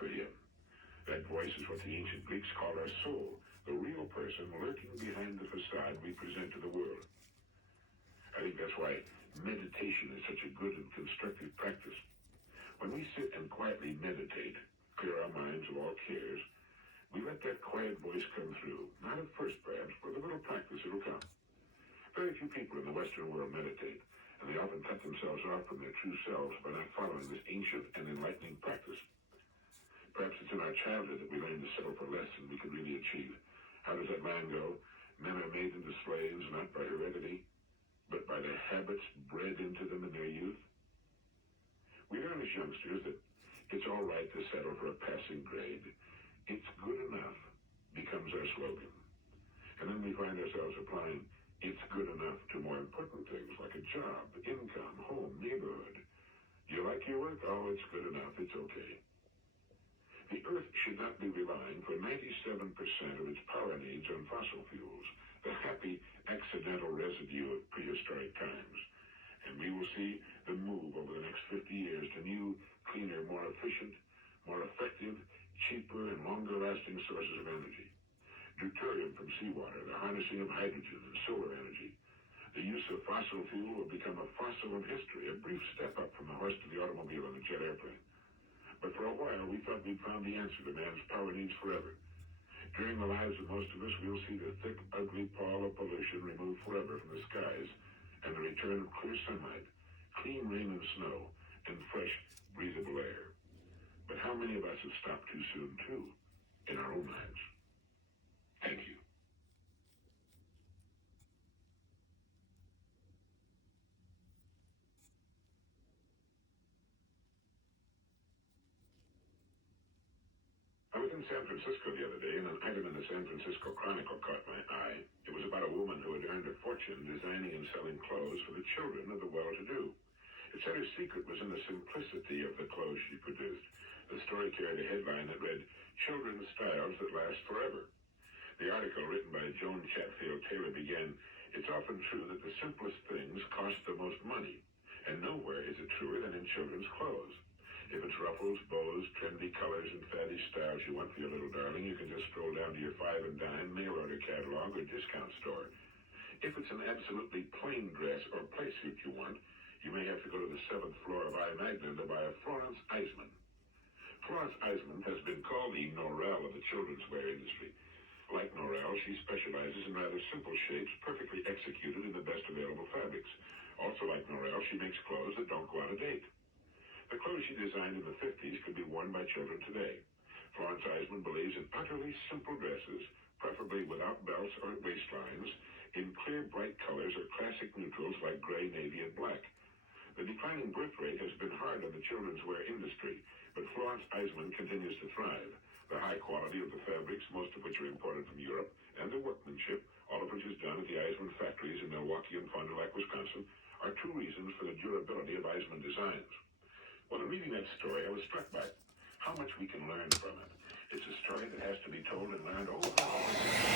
for him. That voice is what the ancient Greeks called our soul, the real person lurking behind the facade we present to the world. I think that's why meditation is such a good and constructive practice. When we sit and quietly meditate, clear our minds of all cares, we let that quiet voice come through. Not at first, perhaps, but with a little practice it'll come. Very few people in the Western world meditate, and they often cut themselves off from their true selves by not following this ancient and enlightening practice. Perhaps it's in our childhood that we learn to settle for less than we can really achieve. How does that line go? Men are made into slaves not by heredity, but by the habits bred into them in their youth. We learn as youngsters that it's all right to settle for a passing grade. It's good enough becomes our slogan. And then we find ourselves applying it's good enough to more important things like a job, income, home, neighborhood. Do you like your work? Oh, it's good enough. It's okay. The Earth should not be relying for 97% of its power needs on fossil fuels, the happy accidental residue of prehistoric times. And we will see the move over the next 50 years to new, cleaner, more efficient, more effective, cheaper, and longer-lasting sources of energy. Deuterium from seawater, the harnessing of hydrogen and solar energy. The use of fossil fuel will become a fossil of history, a brief step up from the horse to the automobile and the jet airplane. But for a while, we thought we'd found the answer to man's power needs forever. During the lives of most of us, we'll see the thick, ugly pall of pollution removed forever from the skies, and the return of clear sunlight, clean rain and snow, and fresh, breathable air. But how many of us have stopped too soon, too, in our own lives? Thank you. I was in San Francisco the other day, and an item in the San Francisco Chronicle caught my eye. It was about a woman who had earned a fortune designing and selling clothes for the children of the well-to-do. It said her secret was in the simplicity of the clothes she produced. The story carried a headline that read, "Children's Styles That Last Forever." The article, written by Joan Chatfield Taylor, began, "It's often true that the simplest things cost the most money, and nowhere is it truer than in children's clothes. If it's ruffles, bows, trendy colors, and faddish styles you want for your little darling, you can just stroll down to your five and dime mail-order catalog or discount store. If it's an absolutely plain dress or play suit you want, you may have to go to the 7th floor of I. Magnin to buy a Florence Eisman." Florence Eisman has been called the Norel of the children's wear industry. Like Norel, she specializes in rather simple shapes, perfectly executed in the best available fabrics. Also like Norel, she makes clothes that don't go out of date. The clothes she designed in the 50s could be worn by children today. Florence Eisman believes in utterly simple dresses, preferably without belts or waistlines, in clear, bright colors or classic neutrals like gray, navy, and black. The declining birth rate has been hard on the children's wear industry, but Florence Eisman continues to thrive. The high quality of the fabrics, most of which are imported from Europe, and the workmanship, all of which is done at the Eisman factories in Milwaukee and Fond du Lac, Wisconsin, are two reasons for the durability of Eisman designs. Well, in reading that story, I was struck by how much we can learn from it. It's a story that has to be told and learned over and over again.